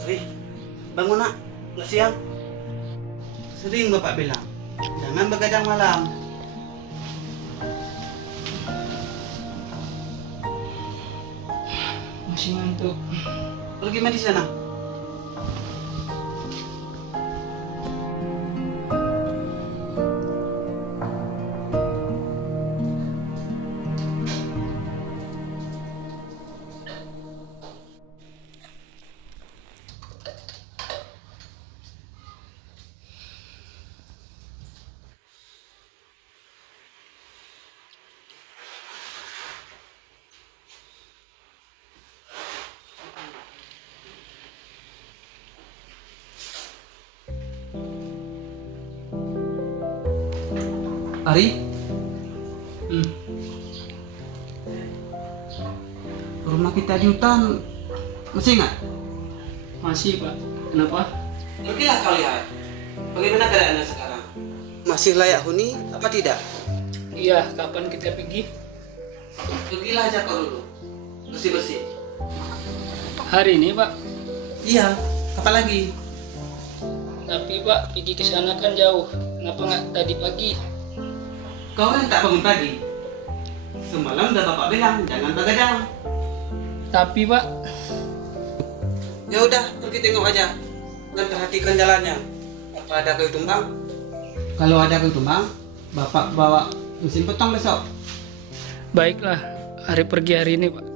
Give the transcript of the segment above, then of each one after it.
Sri, bangun nak, udah siang. Sering bapak bilang, jangan begadang malam. Masih ngantuk. Lu gimana di sana? Ari, rumah kita di hutan masih ingat? Masih Pak. Kenapa? Pergilah kau lihat. Bagaimana keadaannya sekarang? Masih layak huni apa tidak? Iya, kapan kita pergi? Pergilah aja kau dulu. Bersih-bersih. Hari ini Pak. Iya, apa lagi? Tapi Pak, pergi ke sana kan jauh. Kenapa nggak tadi pagi? Kau yang tak bangun pagi. Semalam udah bapak bilang jangan begadang. Tapi Pak, Ya udah, pergi tengok aja dan perhatikan jalannya. Apa ada kayu tumbang? Kalau ada kayu tumbang, bapak bawa mesin potong besok. baiklah. Hari pergi hari ini Pak.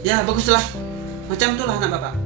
Ya baguslah. Macam itulah anak bapak.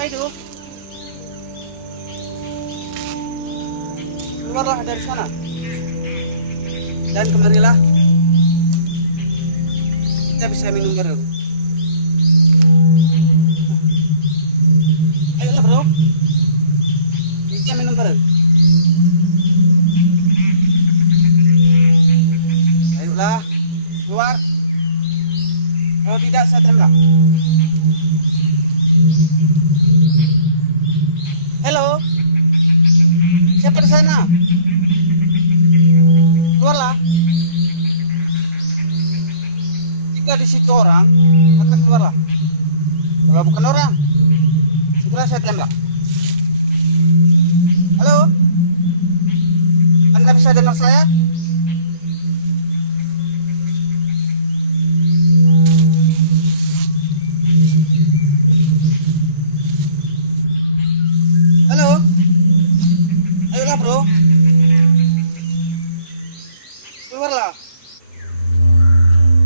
Apa itu? Keluarlah dari sana. Dan kemarilah. Kita bisa minum bareng. Ayolah bro. Kita minum bareng. Ayolah. Keluar. Kalau tidak saya tembak. Halo. Siapa di sana? Keluarlah. Jika di situ orang, maka keluarlah. Kalau bukan orang, segera saya tembak. Halo? Anda bisa dengar saya? Halo? Ayolah bro. Keluarlah.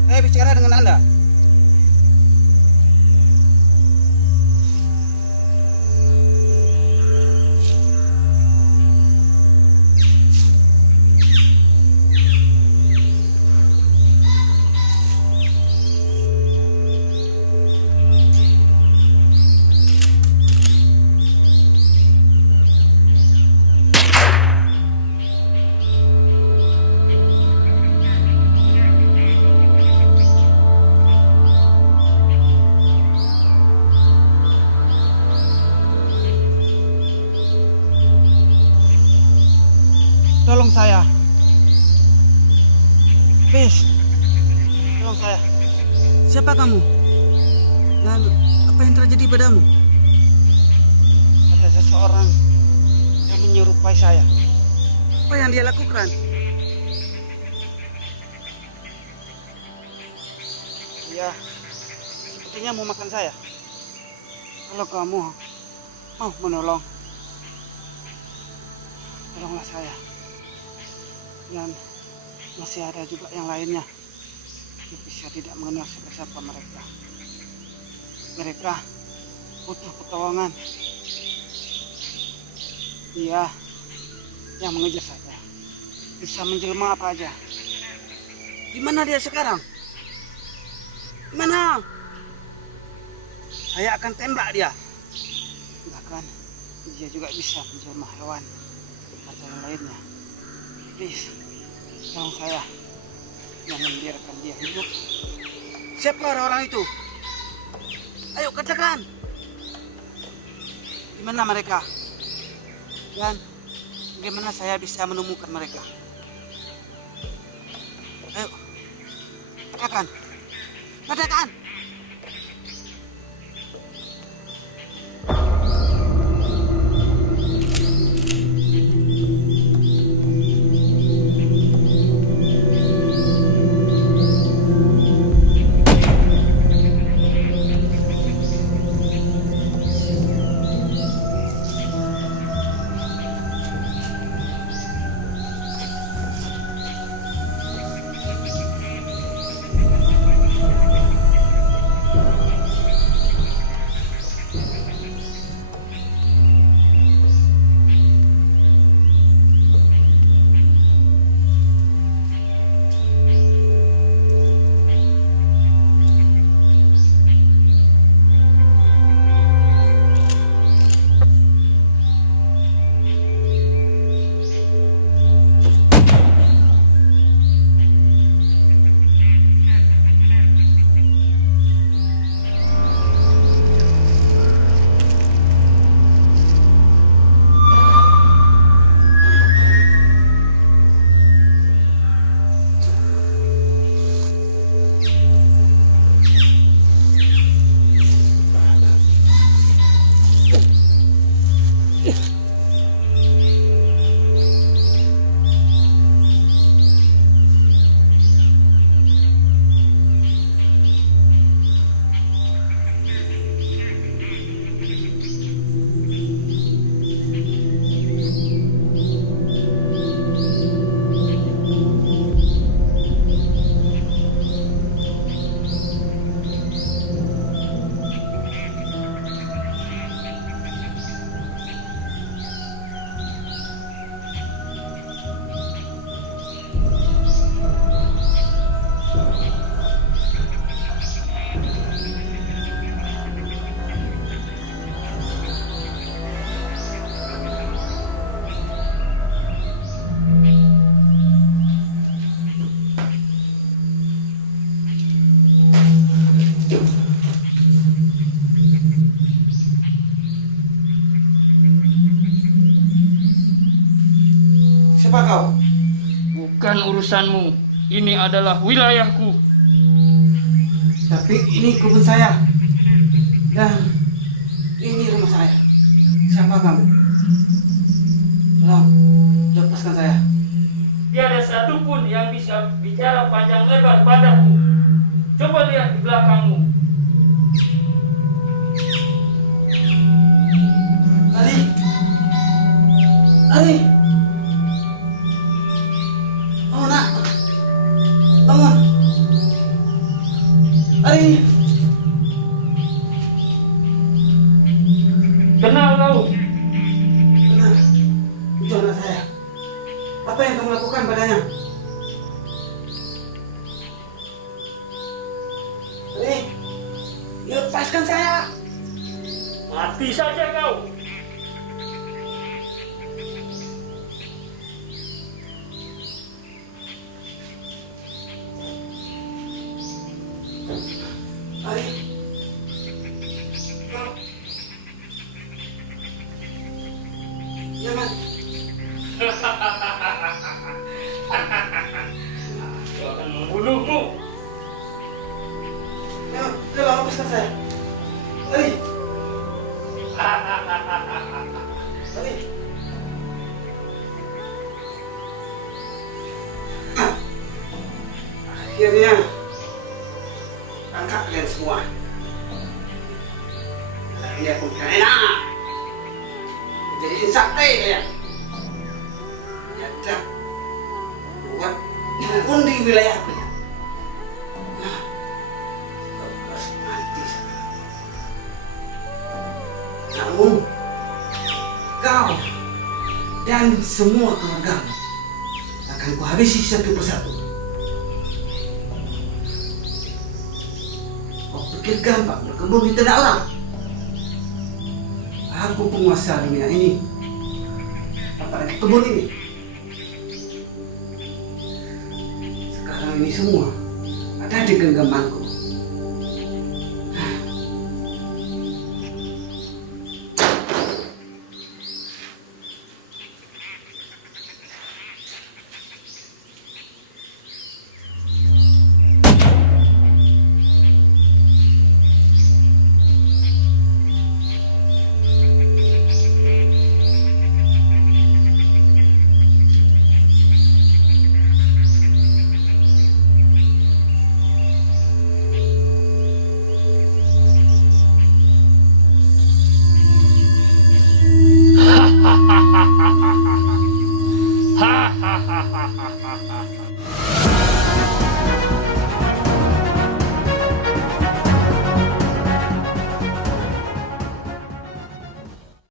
Saya bicara dengan Anda. Tolong saya. Please. Tolong saya. Siapa kamu? Dan apa yang terjadi padamu? Ada seseorang yang menyerupai saya. Apa yang dia lakukan? Dia sepertinya mau makan saya. Kalau kamu mau menolong, tolonglah saya. Dan masih ada juga yang lainnya. Tapi saya tidak mengenal siapa mereka. Mereka butuh pertolongan. Dia yang mengejar saya. Bisa menjelma apa aja. Di mana dia sekarang? Di mana? Saya akan tembak dia. Bahkan dia juga bisa menjelma hewan atau yang lainnya. Please, tolong saya. Jangan biarkan dia hidup. Siapa orang-orang itu? Ayo katakan. Di mana mereka? Dan bagaimana saya bisa menemukan mereka? Ayo, katakan. Katakan. urusanmu. Ini adalah wilayahku. Tapi ini kebun saya. Dan ini rumah saya. Siapa kamu? Tolong, lepaskan saya. Tiada satupun yang bisa bicara panjang lebar padaku. Coba lihat di belakangmu. Ali! Ali! Oh, nak! Bangun! Ali! Kenal kau? Benar, itu anak saya. Apa yang kamu lakukan padanya? Ali! Lepaskan saya! Mati saja kau. Ali! Jangan! Aku akan membunuhmu. Tolong lepaskan saya! Ali! Ali! Akhirnya angkat kalian semua. Ini aku enak. Jadi insakti kalian. Ada buat mengundi wilayahku. Nah, kau harus mati sana. Namun kau dan semua keluargamu akan kuhabisi satu persatu. Kau pikir gampang berkebun di tanah orang? Aku penguasa dunia ini, apalagi kebun ini. Sekarang ini semua ada di genggamanku. Ha ha ha ha ha ha ha.